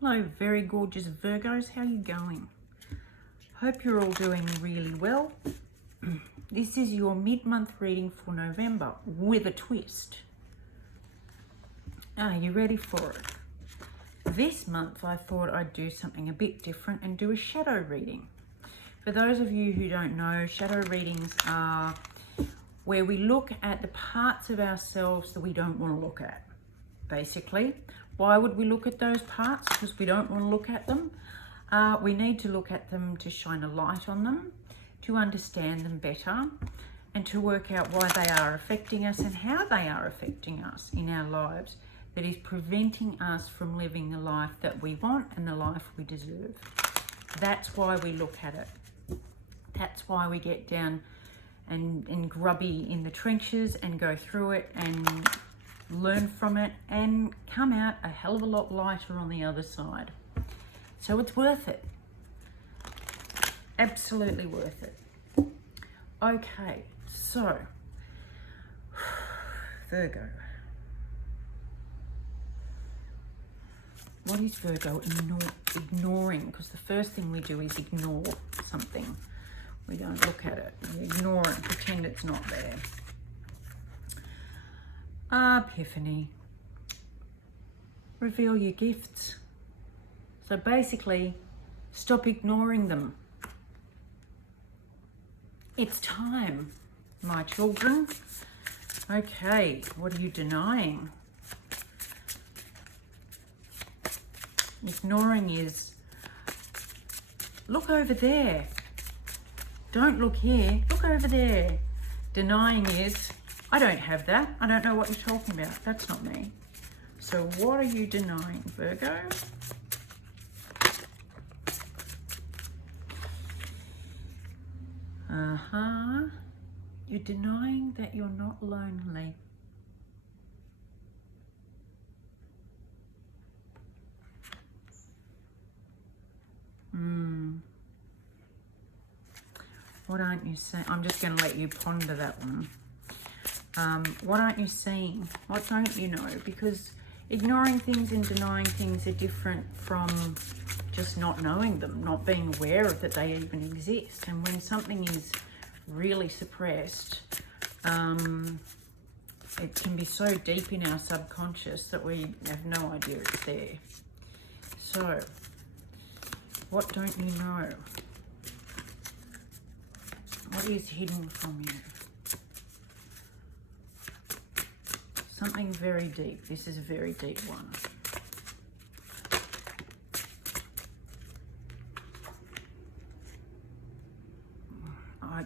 Hello, very gorgeous Virgos. How are you going? Hope you're all doing really well. This is your mid-month reading for November with a twist. Are you ready for it? This month I thought I'd do something a bit different and do a shadow reading. For those of you who don't know, shadow readings are where we look at the parts of ourselves that we don't want to look at, basically. Why would we look at those parts? Because we don't want to look at them. We need to look at them to shine a light on them, to understand them better, and to work out why they are affecting us and how they are affecting us in our lives that is preventing us from living the life that we want and the life we deserve. That's why we look at it. That's why we get down and grubby in the trenches and go through it and learn from it and come out a hell of a lot lighter on the other side. So it's worth it. Absolutely worth it. Okay, so Virgo. What is Virgo ignoring? Because the first thing we do is ignore something. We don't look at it. We ignore it and pretend it's not there. Epiphany. Reveal your gifts. So basically, stop ignoring them. It's time, my children. Okay, what are you denying? Ignoring is, look over there. Don't look here, look over there. Denying is, I don't have that. I don't know what you're talking about. That's not me. So what are you denying, Virgo? You're denying that you're not lonely. What aren't you saying? I'm just going to let you ponder that one. What aren't you seeing? What don't you know? Because ignoring things and denying things are different from just not knowing them, not being aware of that they even exist. And when something is really suppressed, it can be so deep in our subconscious that we have no idea it's there. So, what don't you know? What is hidden from you? Something very deep. This is a very deep one. I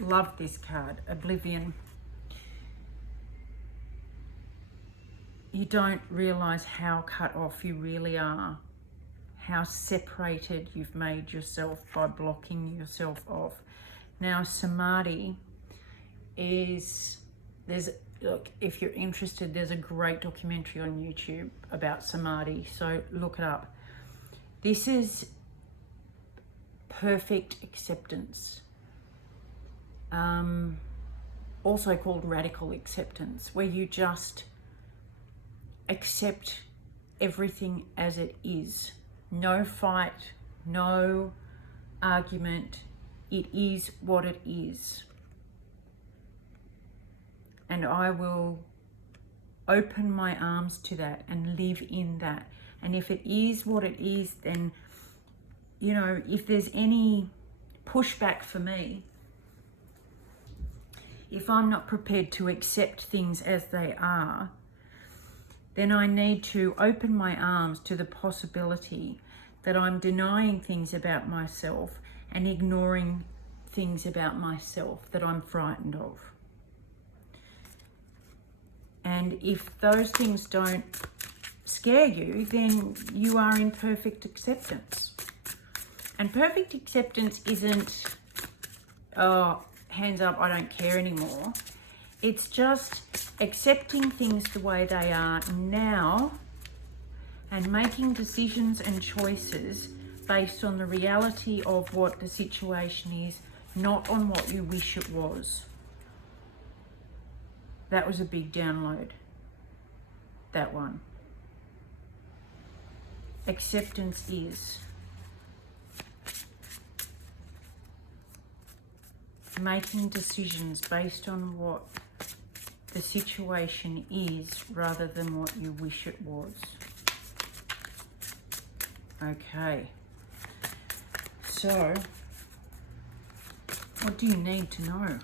love this card, Oblivion. You don't realize how cut off you really are, how separated you've made yourself by blocking yourself off. Now, samadhi is, look, if you're interested, there's a great documentary on YouTube about samadhi, so look it up. This is perfect acceptance, also called radical acceptance, where you just accept everything as it is. No fight, no argument. It is what it is. And I will open my arms to that and live in that. And if it is what it is, then, you know, if there's any pushback for me, if I'm not prepared to accept things as they are, then I need to open my arms to the possibility that I'm denying things about myself and ignoring things about myself that I'm frightened of. And if those things don't scare you, then you are in perfect acceptance. And perfect acceptance isn't, oh, hands up, I don't care anymore. It's just accepting things the way they are now and making decisions and choices based on the reality of what the situation is, not on what you wish it was. That was a big download, that one. acceptance is making decisions based on what the situation is rather than what you wish it was. Okay. So, what do you need to know?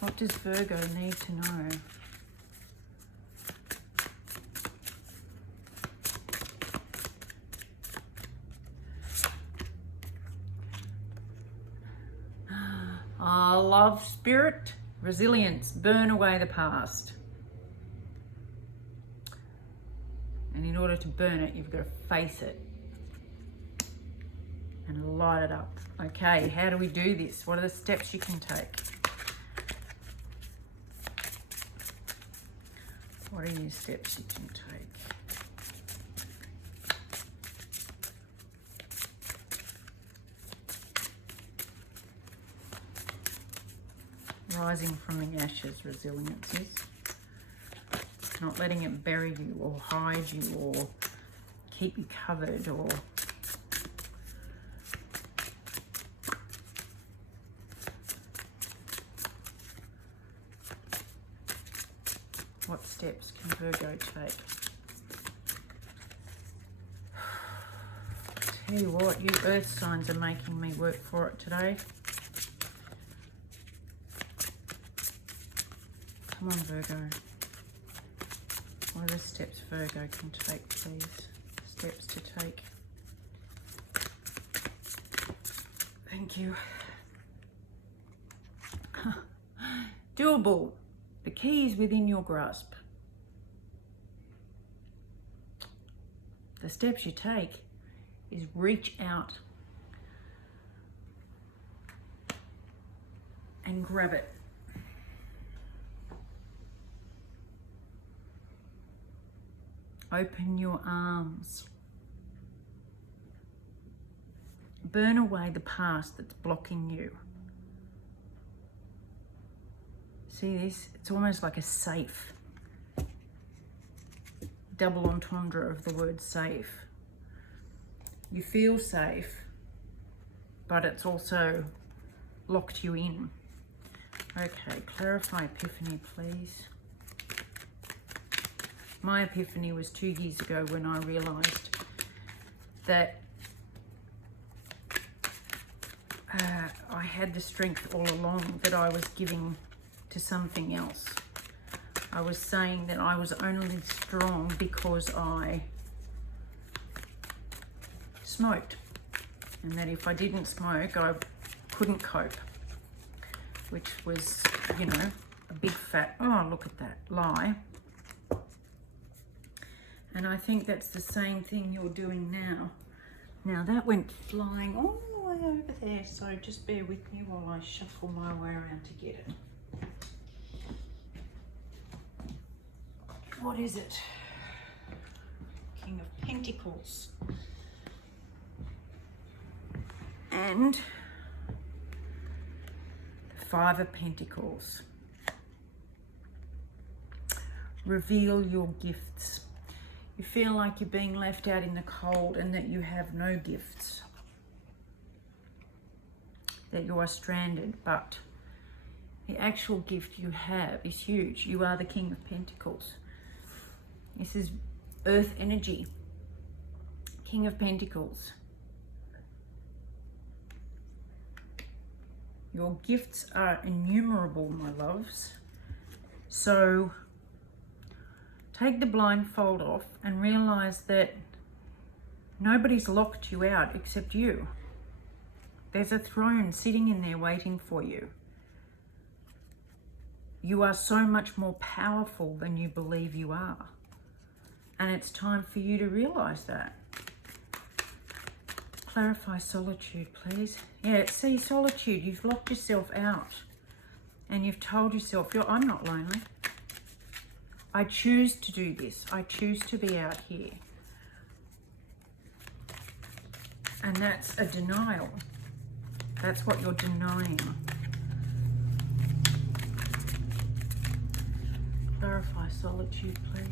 What does Virgo need to know? Love, spirit, resilience, burn away the past. And in order to burn it, you've got to face it and light it up. Okay, how do we do this? What are the steps you can take? What are your steps you can take? Rising from the ashes, resilience is. Not letting it bury you or hide you or keep you covered or... What steps can Virgo take? Tell you what, you earth signs are making me work for it today. Come on, Virgo. What are the steps Virgo can take, please? Steps to take. Thank you. Doable. The key is within your grasp. The steps you take is reach out and grab it. Open your arms. Burn away the past that's blocking you. See this? It's almost like a safe. Double entendre of the word safe. You feel safe, but it's also locked you in. Okay, clarify epiphany, please. My epiphany was 2 years ago when I realised that I had the strength all along that I was giving to something else. I was saying that I was only strong because I smoked, and that if I didn't smoke, I couldn't cope, which was, you know, a big fat, oh, look at that, lie. And I think that's the same thing you're doing now. Now that went flying all the way over there, so just bear with me while I shuffle my way around to get it. What is it? King of Pentacles. And the Five of Pentacles. Reveal your gifts. You feel like you're being left out in the cold and that you have no gifts. That you are stranded, but the actual gift you have is huge. You are the King of Pentacles. This is earth energy. King of Pentacles. Your gifts are innumerable, my loves. So take the blindfold off and realize that nobody's locked you out except you. There's a throne sitting in there waiting for you. You are so much more powerful than you believe you are. And it's time for you to realize that. Clarify solitude, please. Yeah, see, solitude, you've locked yourself out. And you've told yourself, I'm not lonely. I choose to do this. I choose to be out here. And that's a denial. That's what you're denying. Clarify solitude, please.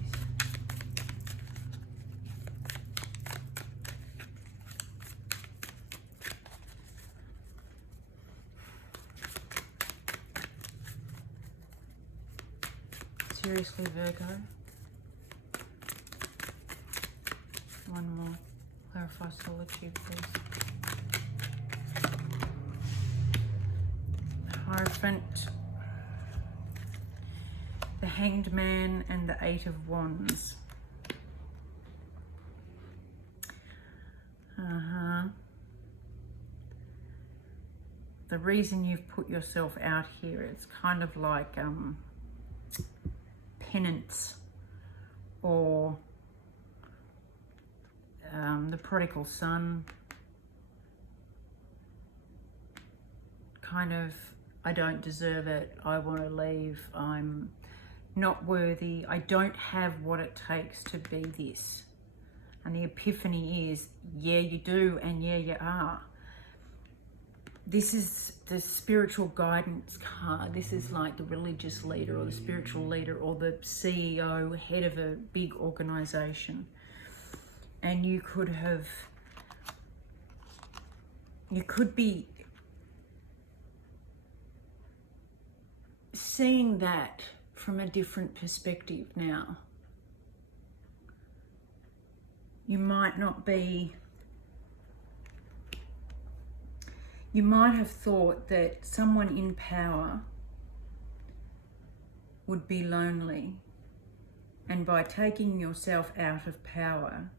seriously, Virgo. One more. Clarify solitude, please. Hierophant, the Hanged Man, and the Eight of Wands. The reason you've put yourself out here, it's kind of like penance, or the prodigal son. Kind of, I don't deserve it, I want to leave, I'm not worthy, I don't have what it takes to be this. And the epiphany is, yeah you do, and yeah you are. This is the spiritual guidance card. This is like the religious leader or the spiritual leader or the CEO, head of a big organization. And you could be seeing that from a different perspective now. You might have thought that someone in power would be lonely, and by taking yourself out of power,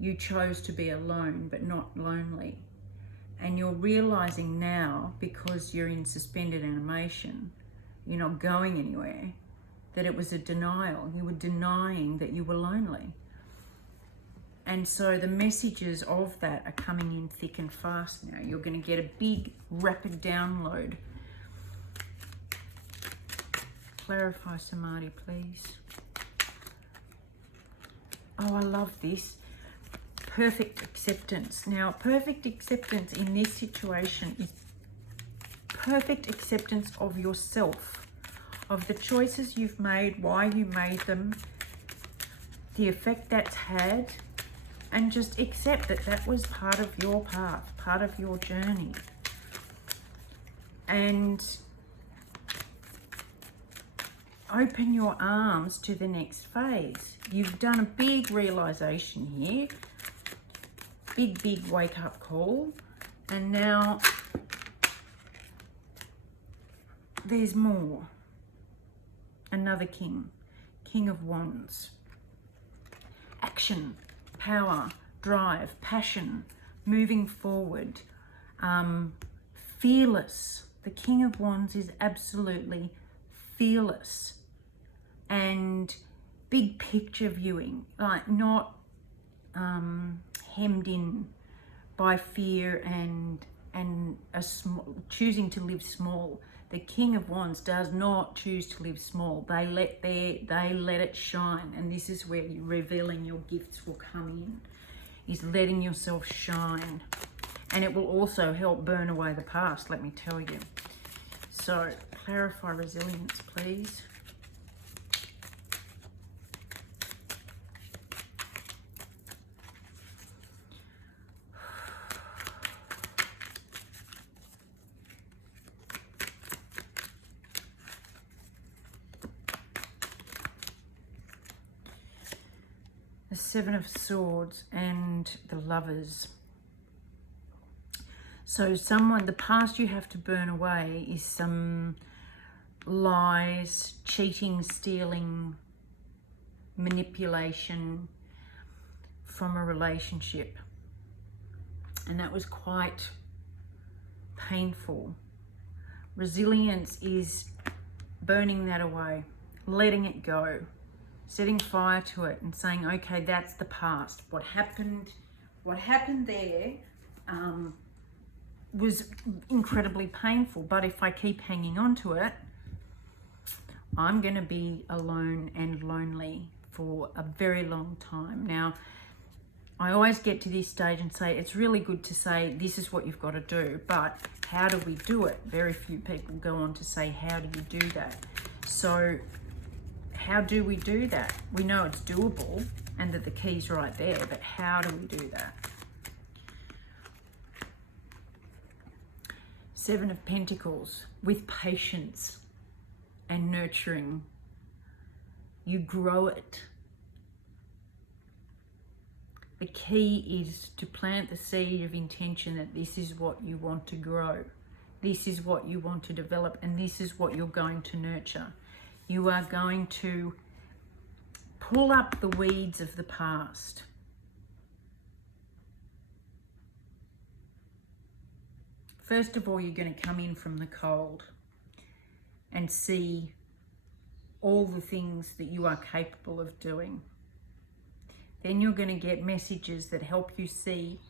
you chose to be alone but not lonely. And you're realizing now, because you're in suspended animation, you're not going anywhere, that it was a denial. You were denying that you were lonely. And so the messages of that are coming in thick and fast now. You're going to get a big, rapid download. Clarify Samadhi, please. Oh, I love this. Perfect acceptance. Now, perfect acceptance in this situation is perfect acceptance of yourself, of the choices you've made, why you made them, the effect that's had, and just accept that that was part of your path, part of your journey. And open your arms to the next phase. You've done a big realization here, big wake up call, and now there's more. Another king, King of Wands. Action, power, drive, passion, moving forward, fearless. The King of Wands is absolutely fearless, and big picture viewing, like not hemmed in by fear and choosing to live small. The King of Wands does not choose to live small. They let it shine, and this is where you revealing your gifts will come in, is letting yourself shine. And it will also help burn away the past, let me tell you. So clarify resilience, please. The Seven of Swords and the Lovers. So the past you have to burn away is some lies, cheating, stealing, manipulation from a relationship. And that was quite painful. Resilience is burning that away, letting it go, setting fire to it and saying, okay, that's the past. What happened there was incredibly painful, but if I keep hanging on to it, I'm going to be alone and lonely for a very long time. Now, I always get to this stage and say, it's really good to say, this is what you've got to do, but how do we do it? Very few people go on to say, how do you do that? So how do we do that? We know it's doable and that the key's right there, but how do we do that? Seven of Pentacles, with patience and nurturing You grow it. The key is to plant the seed of intention that this is what you want to grow. This is what you want to develop, and this is what you're going to nurture. You are going to pull up the weeds of the past. First of all, you're going to come in from the cold and see all the things that you are capable of doing. Then you're going to get messages that help you see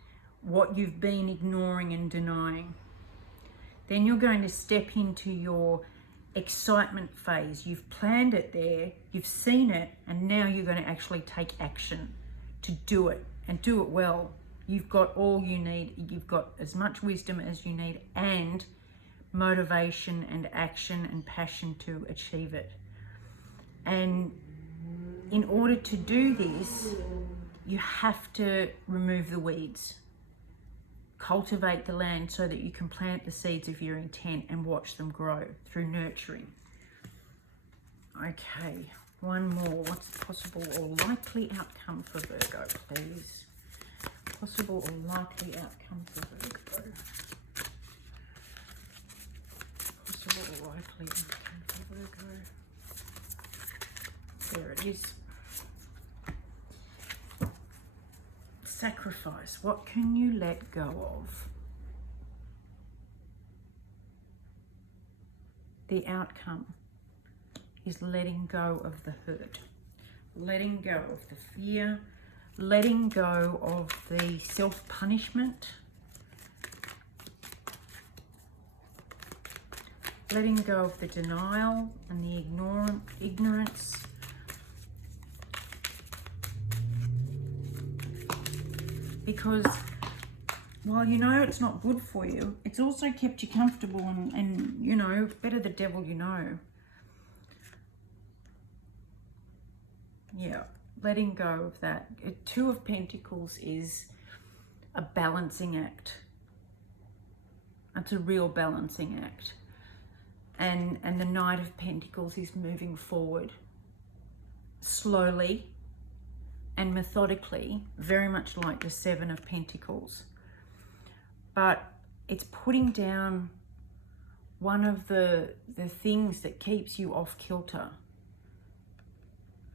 what you've been ignoring and denying. Then you're going to step into your excitement phase. You've planned it there, you've seen it, and now you're going to actually take action to do it, and do it well. You've got all you need. You've got as much wisdom as you need, and motivation and action and passion to achieve it. And in order to do this, you have to remove the weeds. Cultivate the land so that you can plant the seeds of your intent and watch them grow through nurturing. Okay, one more. What's the possible or likely outcome for Virgo, please? Possible or likely outcome for Virgo. Possible or likely outcome for Virgo. There it is. Sacrifice. What can you let go of? The outcome is letting go of the hurt, letting go of the fear, letting go of the self-punishment, letting go of the denial and the ignorance. Because while you know it's not good for you, it's also kept you comfortable and you know, better the devil you know. Yeah, letting go of that. Two of Pentacles is a balancing act. It's a real balancing act. And the Knight of Pentacles is moving forward slowly and methodically, very much like the Seven of Pentacles. But it's putting down one of the things that keeps you off kilter.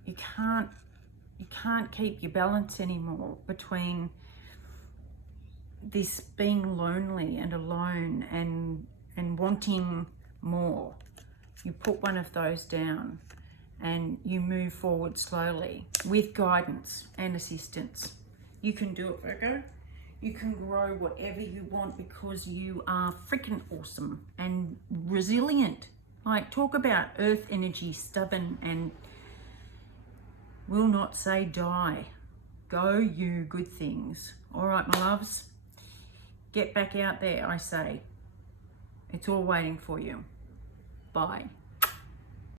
You can't keep your balance anymore between this being lonely and alone and wanting more. You put one of those down and you move forward slowly with guidance and assistance. You can do it, Virgo. You can grow whatever you want because you are freaking awesome and resilient. Like, talk about earth energy, stubborn, and will not say die. Go you good things. All right, my loves. Get back out there, I say. It's all waiting for you. Bye.